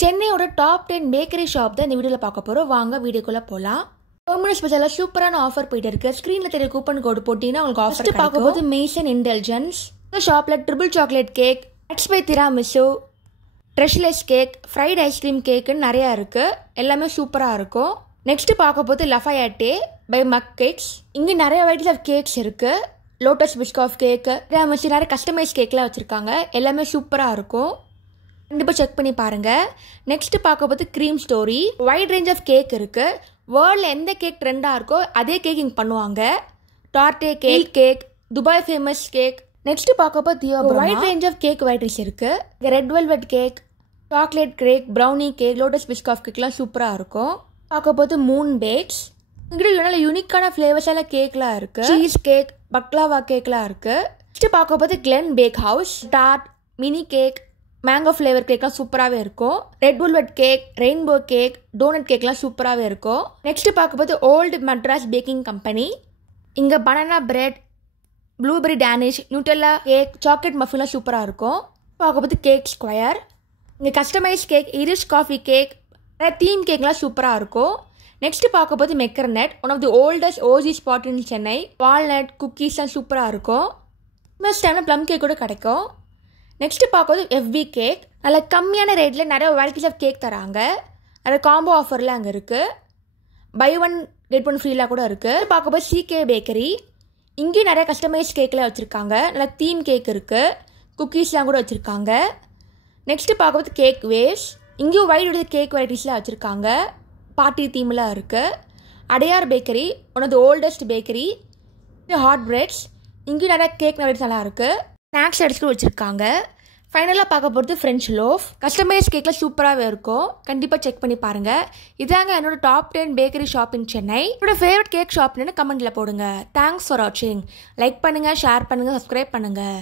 சென்னையோட top 10 bakery shop தான் இந்த வீடியோவில் பார்க்க போகிறோம். வாங்க வீடியோக்குள்ளே போகலாம். டொமினோஸ் ஸ்பெஷலாக சூப்பரான ஆஃபர் போயிட்டு இருக்கு. ஸ்க்ரீனில் தெரிய கூப்பன் கோடு போட்டிங்கன்னா உங்களுக்கு ஆஃபர் பார்க்கும்போது மேசன் இன்டெலிஜென்ஸ் இந்த ஷாப்பில் triple chocolate cake, nuts pie tiramisu, tres leches cake, fried ice cream கேக்குன்னு நிறையா இருக்குது. எல்லாமே சூப்பராக இருக்கும். நெக்ஸ்ட் பார்க்க போது லஃபயட்டே பை மக் கேக்ஸ். இங்கே நிறைய வெரைட்டிஸ் ஆஃப் கேக்ஸ் இருக்குது. லோட்டஸ் பிஸ்காஃப் கேக்கு, திராமிசு, நிறைய கஸ்டமைஸ் கேக்லாம் வச்சுருக்காங்க. எல்லாமே சூப்பராக இருக்கும். கண்டிப்பாக செக் பண்ணி பாருங்கள். நெக்ஸ்ட் பார்க்க போது cream story. Wide range of cake இருக்குது. வேர்ல்டில் எந்த கேக் ட்ரெண்டாக இருக்கோ அதே கேக் இங்கே பண்ணுவாங்க. டார்டே cake, Dubai famous cake. Next பார்க்க போது தியோ wide range of cake varieties இருக்குது. Red velvet cake, chocolate cake, brownie cake, lotus biscoff கேக்லாம் சூப்பராக இருக்கும். பார்க்க போது மூன் பேக்ஸ். இங்கே நல்ல யூனிக்கான ஃப்ளேவர்ஸ் எல்லாம் கேக்லாம் இருக்குது. சீஸ் கேக், பக்லாவா கேக்லாம் இருக்குது. நெக்ஸ்ட் பார்க்க போது Glen bake house. Tart, mini cake, mango flavour கேக்லாம் சூப்பராகவே இருக்கும். Red velvet cake, rainbow cake, donut கேக்லாம் சூப்பராகவே இருக்கும். நெக்ஸ்ட் பார்க்கும்போது ஓல்டு மெட்ராஸ் பேக்கிங் கம்பெனி. இங்கே banana bread, blueberry danish, nutella cake, chocolate மஃபின்லாம் சூப்பராக இருக்கும். பார்க்கும்போது கேக் ஸ்கொயர். இங்கே customise cake, Irish coffee cake, theme கேக்லாம் சூப்பராக இருக்கும். நெக்ஸ்ட் பார்க்கும்போது McRennett, one of the oldest OG spot in Chennai. Walnut குக்கீஸ்லாம் சூப்பராக இருக்கும். பெஸ்ட் டைமில் ப்ளம் கேக் கூட கிடைக்கும். நெக்ஸ்ட் பார்க்கும்போது எஃப்பி கேக். நல்ல கம்மியான ரேட்டில் நிறைய வெரைட்டிஸ் ஆஃப் கேக் தராங்க. நிறைய காம்போ ஆஃபர்லாம் அங்கே இருக்குது. பை ஒன் கெட் ஒன் ஃப்ரீலாம் கூட இருக்குது. பார்க்கும்போது சிகே பேக்கரி. இங்கேயும் நிறைய கஸ்டமைஸ் கேக்லாம் வச்சுருக்காங்க. நல்ல தீம் கேக் இருக்குது. குக்கீஸ்லாம் கூட வச்சுருக்காங்க. நெக்ஸ்ட் பார்க்கும்போது கேக் வேவ்ஸ். இங்கேயும் வைட் கேக் வெரைட்டிஸ்லாம் வச்சுருக்காங்க. பார்ட்டி தீம்லாம் இருக்குது. Adyar bakery, one of the oldest bakery. Hot breads. இங்கேயும் நிறைய கேக் வெரைட்டிஸ் நல்லா இருக்குது. ஸ்நாக்ஸ் எடுத்துகிட்டு வச்சுருக்காங்க. ஃபைனலாக பார்க்க போகிறது ஃப்ரெஞ்ச் லோஃப். கஸ்டமைஸ் கேக்கில் சூப்பராகவே இருக்கும். கண்டிப்பாக செக் பண்ணி பாருங்கள். இதாங்க என்னோட டாப் 10 பேக்கரி ஷாப் இன் சென்னை. என்னோட ஃபேவரட் கேக் ஷாப்னு கமெண்ட்டில் போடுங்க. தேங்க்ஸ் ஃபார் வாட்சிங். லைக் பண்ணுங்கள், ஷேர் பண்ணுங்கள், சப்ஸ்கிரைப் பண்ணுங்கள்.